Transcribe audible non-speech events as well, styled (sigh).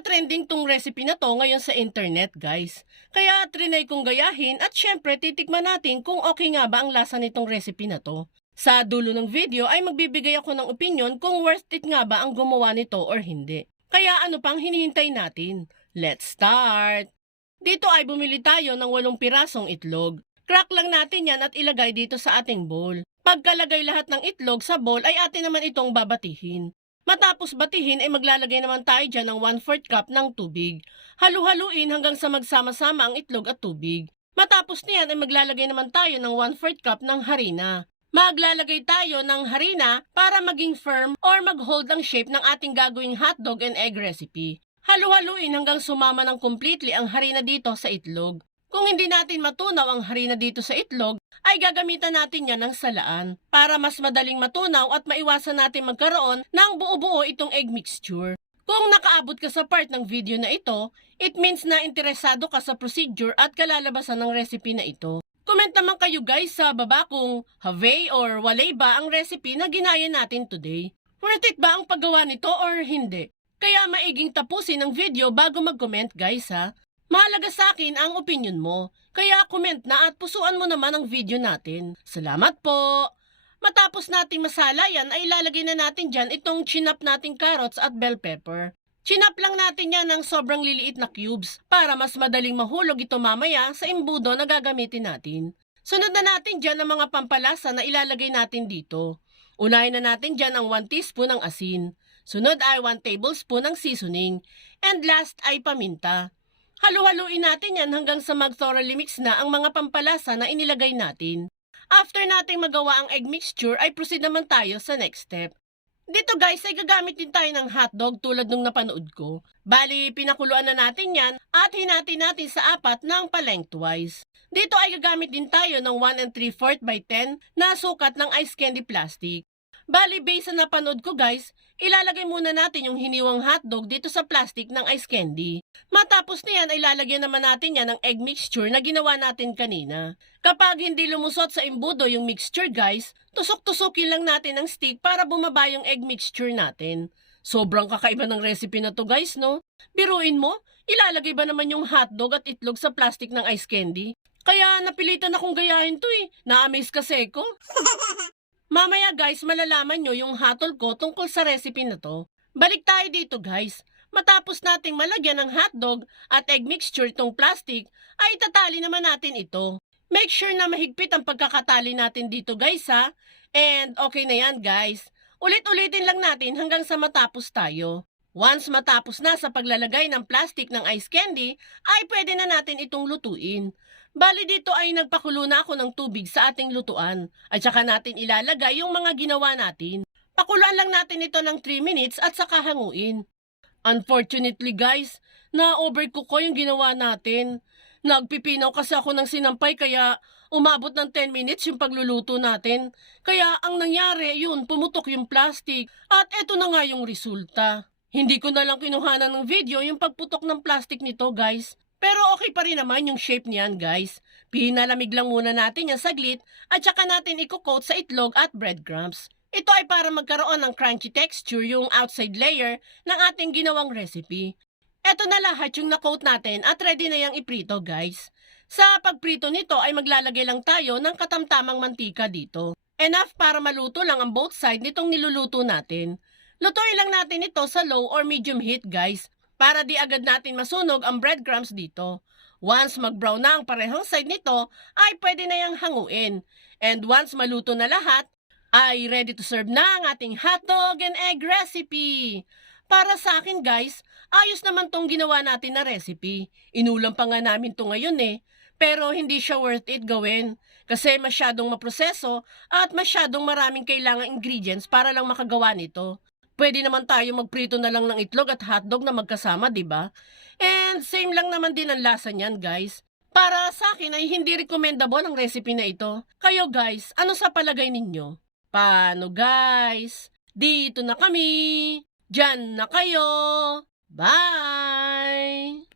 trending tong recipe na to ngayon sa internet, guys. Kaya trinay kong gayahin at syempre titikman natin kung okay nga ba ang lasa nitong recipe na to. Sa dulo ng video ay magbibigay ako ng opinion kung worth it nga ba ang gumawa nito or hindi. Kaya ano pang hinihintay natin? Let's start! Dito ay bumili tayo ng walong pirasong itlog. Crack lang natin yan at ilagay dito sa ating bowl. Pagkalagay lahat ng itlog sa bowl ay atin naman itong babatihin. Matapos batihin ay maglalagay naman tayo dyan ng 1-4 cup ng tubig. Halu-haluin hanggang sa magsama-sama ang itlog at tubig. Matapos niyan ay maglalagay naman tayo ng 1-4 cup ng harina. Maglalagay tayo ng harina para maging firm or mag-hold ang shape ng ating gagawing hotdog and egg recipe. Halu-haluin hanggang sumama ng completely ang harina dito sa itlog. Kung hindi natin matunaw ang harina dito sa itlog, ay gagamitan natin yan ng salaan para mas madaling matunaw at maiwasan natin magkaroon ng buo-buo itong egg mixture. Kung nakaabot ka sa part ng video na ito, it means na interesado ka sa procedure at kalalabasan ng recipe na ito. Comment naman kayo guys sa baba kung have or wale ba ang recipe na ginaya natin today. Worth it ba ang paggawa nito or hindi? Kaya maiging tapusin ang video bago mag-comment guys ha. Mahalaga sa akin ang opinion mo. Kaya comment na at pusuan mo naman ang video natin. Salamat po! Matapos nating masala yan ay ilalagay na natin dyan itong chinap nating carrots at bell pepper. Chinap lang natin yan ng sobrang liliit na cubes para mas madaling mahulog ito mamaya sa imbudo na gagamitin natin. Sunod na natin dyan ang mga pampalasa na ilalagay natin dito. Unahin na natin dyan ang 1 teaspoon ng asin. Sunod ay 1 tablespoon ng seasoning. And last ay paminta. Halu-haluin natin yan hanggang sa mag-thoroughly mix na ang mga pampalasa na inilagay natin. After nating magawa ang egg mixture ay proceed naman tayo sa next step. Dito guys ay gagamit din tayo ng hotdog tulad nung napanood ko. Bali, pinakuluan na natin yan at hinati natin sa apat ng palengthwise. Dito ay gagamit din tayo ng 1 and 3 4 by 10 na sukat ng ice candy plastic. Bali, based sa napanood ko guys, ilalagay muna natin yung hiniwang hotdog dito sa plastic ng ice candy. Matapos na yan, ay lalagyan naman natin yan ng egg mixture na ginawa natin kanina. Kapag hindi lumusot sa imbudo yung mixture guys, tusok-tusokin lang natin ng stick para bumaba yung egg mixture natin. Sobrang kakaiba ng recipe na to guys, no? Biruin mo, ilalagay ba naman yung hotdog at itlog sa plastic ng ice candy? Kaya napilitan akong gayahin to eh. Na-amaze kasi ko. (laughs) Mamaya guys, malalaman nyo yung hatol ko tungkol sa recipe na to. Balik tayo dito guys. Matapos nating malagyan ng hotdog at egg mixture tong plastic, ay itatali naman natin ito. Make sure na mahigpit ang pagkakatali natin dito guys ha. And okay na yan guys. Ulit-ulitin lang natin hanggang sa matapos tayo. Once matapos na sa paglalagay ng plastic ng ice candy, ay pwede na natin itong lutuin. Bali dito ay nagpakulo na ako ng tubig sa ating lutuan at saka natin ilalagay yung mga ginawa natin. Pakuluan lang natin ito ng 3 minutes at saka hanguin. Unfortunately guys, na-overcook ko yung ginawa natin. Nagpipinaw kasi ako ng sinampay kaya umabot ng 10 minutes yung pagluluto natin. Kaya ang nangyari yun, pumutok yung plastic at eto na nga yung resulta. Hindi ko na lang kinuhanan ng video yung pagputok ng plastic nito guys. Pero okay pa rin naman yung shape niyan guys. Pinalamig lang muna natin yan saglit at saka natin i-coat sa itlog at breadcrumbs. Ito ay para magkaroon ng crunchy texture yung outside layer ng ating ginawang recipe. Ito na lahat yung na-coat natin at ready na yung iprito guys. Sa pagprito nito ay maglalagay lang tayo ng katamtamang mantika dito. Enough para maluto lang ang both side nitong niluluto natin. Lutuin lang natin ito sa low or medium heat guys para di agad natin masunog ang breadcrumbs dito. Once mag-brown na ang parehong side nito, ay pwede na yung hanguin. And once maluto na lahat, ay ready to serve na ang ating hotdog and egg recipe. Para sa akin guys, ayos naman tong ginawa natin na recipe. Inulam pa nga namin to ngayon eh. Pero hindi siya worth it gawin. Kasi masyadong maproseso at masyadong maraming kailangang ingredients para lang makagawa nito. Pwede naman tayo magprito na lang ng itlog at hotdog na magkasama, di ba? And same lang naman din ang lasa niyan, guys. Para sa akin ay hindi recommendable ang recipe na ito. Kayo guys, ano sa palagay ninyo? Paano guys? Dito na kami. Diyan na kayo. Bye!